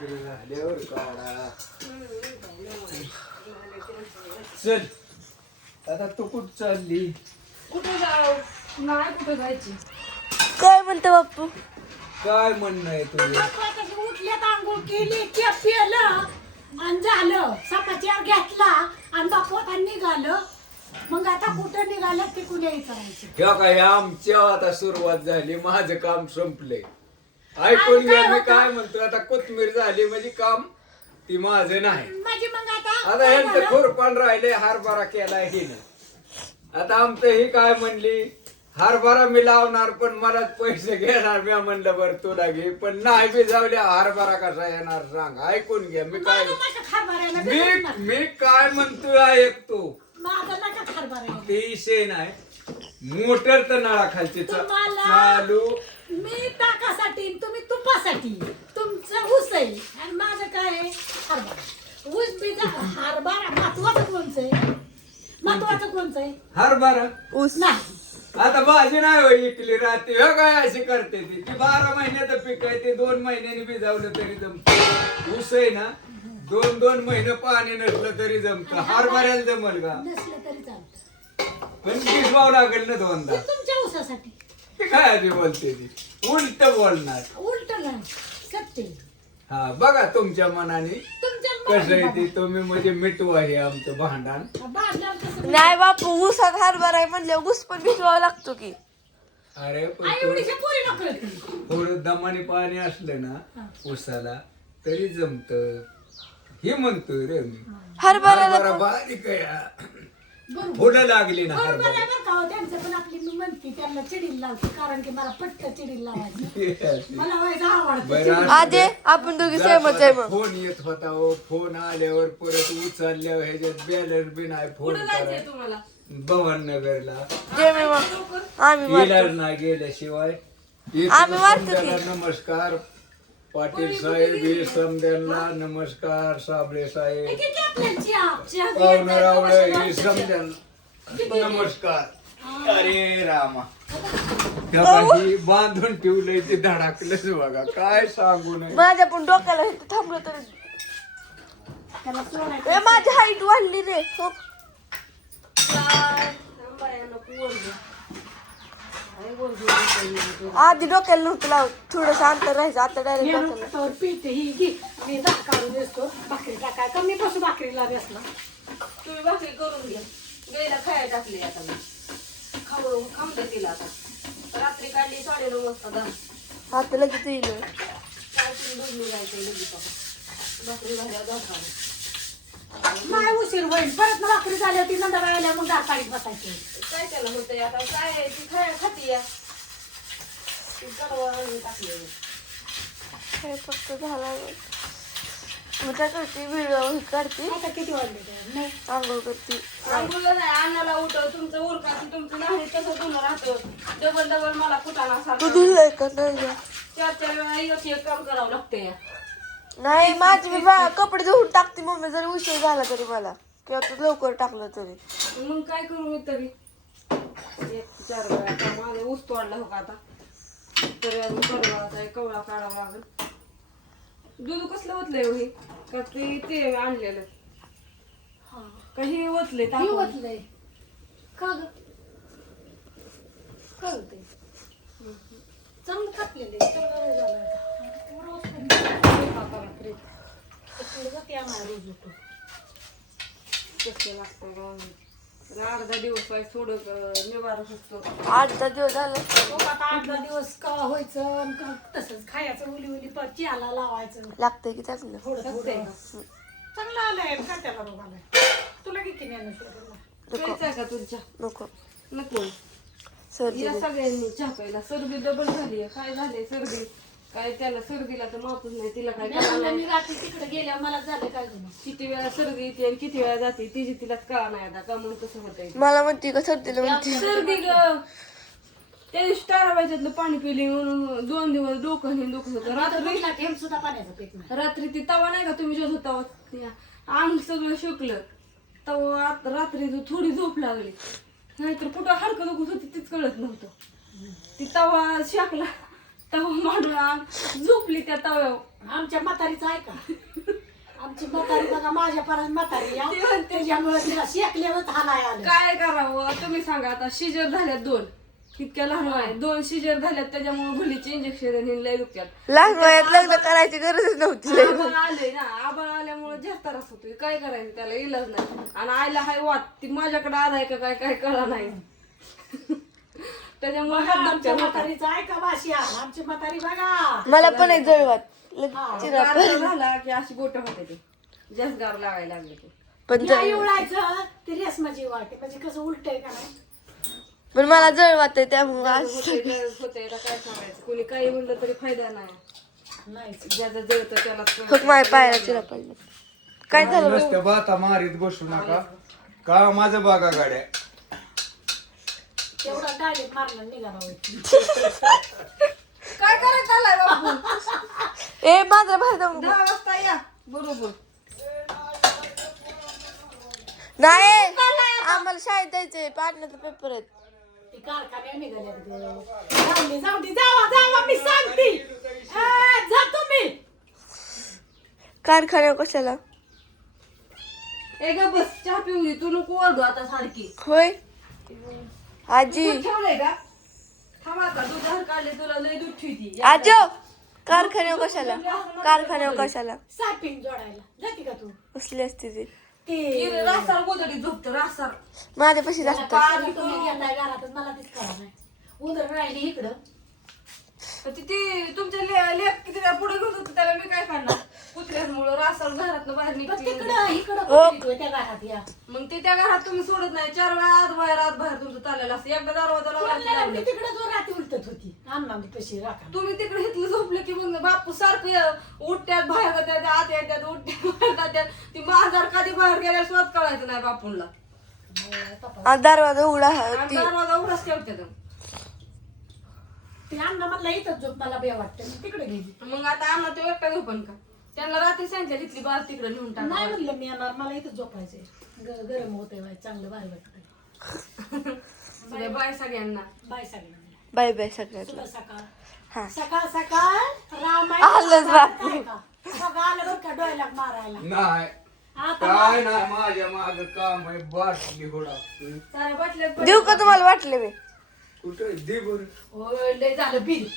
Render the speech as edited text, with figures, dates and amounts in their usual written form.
झाल्यावर काढा. चल आता तू कुठं चालली? कुठे जाऊ? नाही कुठे जायची. काय म्हणतो बाप्पू? काय म्हणणं आहे तुझं? उठल्यात आंघोळ केली की पिलं आणि झालं सकाळच्या घेतला आणि बापू आता निघालं. मग आता कुठं निघालं ते कुणी विचारायचं. ह्या काय आमच्या आता सुरुवात झाली. माझं काम संपलंय. ऐकून घ्या मी काय म्हणतो. आता कोथमीर झाली म्हणजे काम ती माझं नाही. माझी मग आता आता ह्यांचं खुरपान राहिले. हरभरा केलाय हिने. आता आमचं ही काय म्हणली हरभरा मी लावणार पण मला पैसे घेणार. मी म्हणलं बरं तुला घे पण नाही बी जाऊल्या. हरभरा कसा येणार सांग. ऐकून घ्या मी काय मी काय म्हणतोय ऐकतो. ते शे नाही मोटर तर नळाखालची चालू. मी ताकासाठी तुम्ही तुपासाठी तुमचं ऊस आहे आणि माझं काय आहे हरभरा. ऊस बीजा हरभरा महत्वाचं कोणचं आहे? महत्वाचं कोणचं आहे? हरभरा ऊस नाही. आता भाजी नाही होय इकली राहते. ह्या काय अशी करते ती 12 महिन्याचं पीक आहे. ते 2 महिन्यांनी भिजावलं तरी जमत. ऊस आहे ना 2 महिने पाणी नसलं तरी जमत. हरभऱ्याला जमल का? नसलं तरी चालतं. पण भिजवावं लागेल ना 2दा. तुमच्या ऊसासाठी ते काय आधी बोलते ती उलट बोलणार. उलट नाही सत्य. हा बघा तुमच्या मनाने तुमच्या कसं आहे ते. तुम्ही म्हणजे मिटवा हे आमचं भांडण. भांडण कसं नाही बापू, ऊसात हरभरा आहे म्हणल्यावर ऊस पण भिजवावा लागतो की. अरे पण आई एवढीशी पोरी नको रे ती. थोडं दमाने पाणी असलं ना ऊसाला तरी जमत. हे म्हणतोय रे मी. हरभरा बारीक आहे. बरोबर. फुलं लागली ना बरोबर हरभरा. आहे बरं का हो, त्यांचं पण आपली मी म्हणते त्यांना चिडीला लावते कारण की मला पटकन चिडीला लावायचं. मला व्हायचं आवडतं बरं चिडीला. आजे आपण दोघी सेमच आहे मग. फोन येत होता हो. फोन आल्यावर परत उचलल्यावर ह्याच्यात बॅलन्स बी नाही. फोन करा तुम्हाला भवाननगरला जे मी मग आम्ही येणार मारतो. नाही गेल्याशिवाय. आम्ही मारतो की. समद्याला नमस्कार. पाटील साहेब हे समद्यांना नमस्कार. साबळे साहेब किती आपल्याला चहा पाहुणं रावळं हे समद्यांना नमस्कार. अरे रामा त्या बाई बांधून ठेवलंय ते धडाकलंच बघा. काय सांगू नये. माझ्या पण डोक्याला इथं थांबलं तरी ए, माझी हाईट वाढली रे. हो. आधी डोक्याला नव्हतं लावत. थोडंसं अंतर राहायचं. आता डायरेक्ट डोक्याला. पिते ही घे मी जा काढून देतो भाकरी टाकाय कमी पासून भाकरीला बसला. तुम्ही भाकरी करून घ्या. गेला खायला टाकली आता मी. खाऊ दे तिला आता. रात्री काढली 9:30 वाजता दहा. आता लगेच येईल. काय तुम्ही दुधनी जायचं लगेच आता. भाकरी झाल्यावर दाखवा. नाही उशीर होईल परत ना भाकरी झाली होती नंतर आल्या मग दार पाडीत बसायची. काय त्याला होतंय आता काय आहे, ती खाय खाती या ती कडवा आणून टाकली. काय फक्त झाला. मी काय करते व्हिडिओ काढते. आता किती वाजले ते? नाही आंघोळ करते. मुलं नाही अन्नाला उठव तुमचं उरकाचं तुमचं नाही तसं धुणं राहतं. डबल मला कुटाणा तू सारखं धुलंय का नाही? 4 वेळा एक काम करावं लागतं या. नाही माझी मी कपडे धुवून टाकते मम्मी. जरी उशीर झाला तरी मला किंवा तू लवकर टाकलं तरी. मग काय करू मी तरी 1-4 वेळा आता माझा ऊस तोडला हो का आता तरी अजून परवा कवळा काढावा लागेल. दूध कसलं ओतलंय हो हे का ते आणलेलं काही ओतलंय ही तापवून? ओतलंय का ग का ग ते चांगलं कापलेलं आहे. तर बरं झालं आता. रोज स्वयंपाक रात्री इकडे जाते आम्हाला रोज उठून. कसं लागतं का अर्धा दिवस आहे थोडं निवारा सुचतो. 8-10 दिवस झाले. मग आता 8-10 दिवस का व्हायचं आणि तसंच खायचं उली पर चिहाला लावायचं लागतंय की चांगलं. थोडं लागतंय थोडं. चांगलं आलंय का त्याला रोग आलाय. तुला किती ज्ञान प्यायचं आहे का तुझ्या? नको नको सर्दी. या सगळ्यांनी चहा प्यायला. सर्दी डबल झाली. काय झाले सर्दी काय त्याला सर्दीला तर मापच नाही. तिला काय कळलं मी रात्री तिकडे गेल्या मला झालं काय झालं किती वेळा सर्दी येते आणि किती वेळा जाते तिची तिलाच कळा नाही आता का म्हणून कसं होतंय. मला म्हणते का सर्दीला म्हणते. सर्दी ग त्या दिवशी ताराबाईच्यातलं पाणी पिली म्हणून 2 दिवस डोकं हे दुखत होतं. रात्री थेंब सुद्धा पाण्याचं पेत नाही. रात्री ती तवा नाही का तुम्ही जो तवा अंग सगळं शुकलं तवा रात्री थोडी झोप लागली नाहीतर कुठं हडकं दुखत होती तीच कळत नव्हतं. ती तवा शाकला तवा मांडून झोपली त्या तव्यावर. आमच्या म्हातारीचं आहे का? आमची म्हातारी बघा माझ्या परत म्हातारी आहे. त्याच्यामुळे तिला शेकल्यावर हालाय आलं. काय करावं तुम्ही सांगा. आता शिजर झाल्यात 2 इतक्या लहान आहे. 2 शिजर झाल्यात त्याच्यामुळे भुलीचे इंजेक्शन लय दुखत्यात. लहान वयात लग्न करायची गरजच नव्हती. आबाळ आले ना, आबाळ आल्यामुळे जास्त त्रास होतोय. काय करायचं त्याला इलाज नाही. आणि आईला हाय वाट ती माझ्याकडे आलाय का काय काय कळा नाही. त्याच्यामुळे हात आमच्या दाबच्या म्हातारीचं आहे का वाशी आहे? आमची म्हातारी बघा मला पण एक जळवात चिरा गार झाला की अशी बोट होते ते जास्त गार लागायला लागले ते. पण या एवढायचं ते रेसमाची वाटे म्हणजे कसं उलटय का नाही. पण मला जळवात आहे त्यामुळे आज होते काय सांगायचं. कोणी काही म्हणलं तरी फायदा नाही. नाहीच. ज्याचं जळतं त्याला फक्त माझ्या पायाला चिरा पडला. काय झालं बरं? नुसत्या बाता मारीत बसू नका का माझं बघा गाड्या. तेवढा डायरेक्ट मारला निघाला होय. काय करायचं आलाय बाबू. ए माझा बाहेर जाऊन 10 वाजता या बरोबर. नाही आम्हाला शाळेत जायचंय. पाटण्याचा पेपर आहेत. ती कारखान्यात निघाल्यात गं. जाऊ दे जावा मी सांगते. जा तुम्ही. कारखान्यावर कशाला? ए ग बस चहा पिऊ दे. तू नको ओरडू आता सारखी. होय आजी. दूध ठेवलंय का? थांब आता दूध बाहेर काढले तुला लय दूध ठेवती. आजो कारखान्यावर कशाला? कारखान्यावर कशाला? सायपिंग जोडायला जाते का तू? कसली असते ती? ते रासार गोदडी झोपतो रासार. माझ्यापाशी जास्त पाणी तुम्ही घेताय घरातच मला तीच करा नाही. उंदर राहिली इकडं. ती तुमच्या लेख किती पुढे घेत होतं त्याला मी काय करणार. कुत्र्यामुळं रासार घरातनं बाहेर पण निघते. इकडं कुठे त्या घरात या. मग ते त्या घरात तुम्ही सोडत नाही. 4 वेळा आत बाहेर तुमचं चाललेलं असतं. एकदा दरवाजा लावला मी तिकडं जो रात्री उलटत होती. अण्णा मी कशी राखा. तुम्ही तिकडे इथलं झोपले की मग बापू सारखं उठत्यात बाहेर जात्यात आत येतात उठत्यात बाहेर जात्यात. ती माझ्यावर कधी बाहेर गेल्या स्वत कळायचं नाही बापूंला. दरवाजा उघडा आणि दरवाजा उघडाच ठेवतात. ते अण्णा मला इथंच झोप मला बे वाटतं. मी तिकडे गेली. मग आता आम्हाला तो एकटा झोपन का? त्यांना रात्री सांगितलं तिथली बाल तिकडे नेऊन टाका. नाही म्हणलं मी येणार मला इथंच झोपायचंय. गरम होतंय बाय चांगलं भारी वाटतंय. सगळे बाय सगळ्यांना. बाय सगळ्यांना. बाय बाय सगळ्यात. तुला सकाळ हा सकाळ आलंच बापू. सगळं आलं बरं का डोळ्याला मारायला. नाही आता काय नाही माझ्या माग काम आहे. बाटली होडा साऱ्या बाटल्या देऊ का तुम्हाला वाटले मी? कुठे दे बरं. होय, लय झालं बिल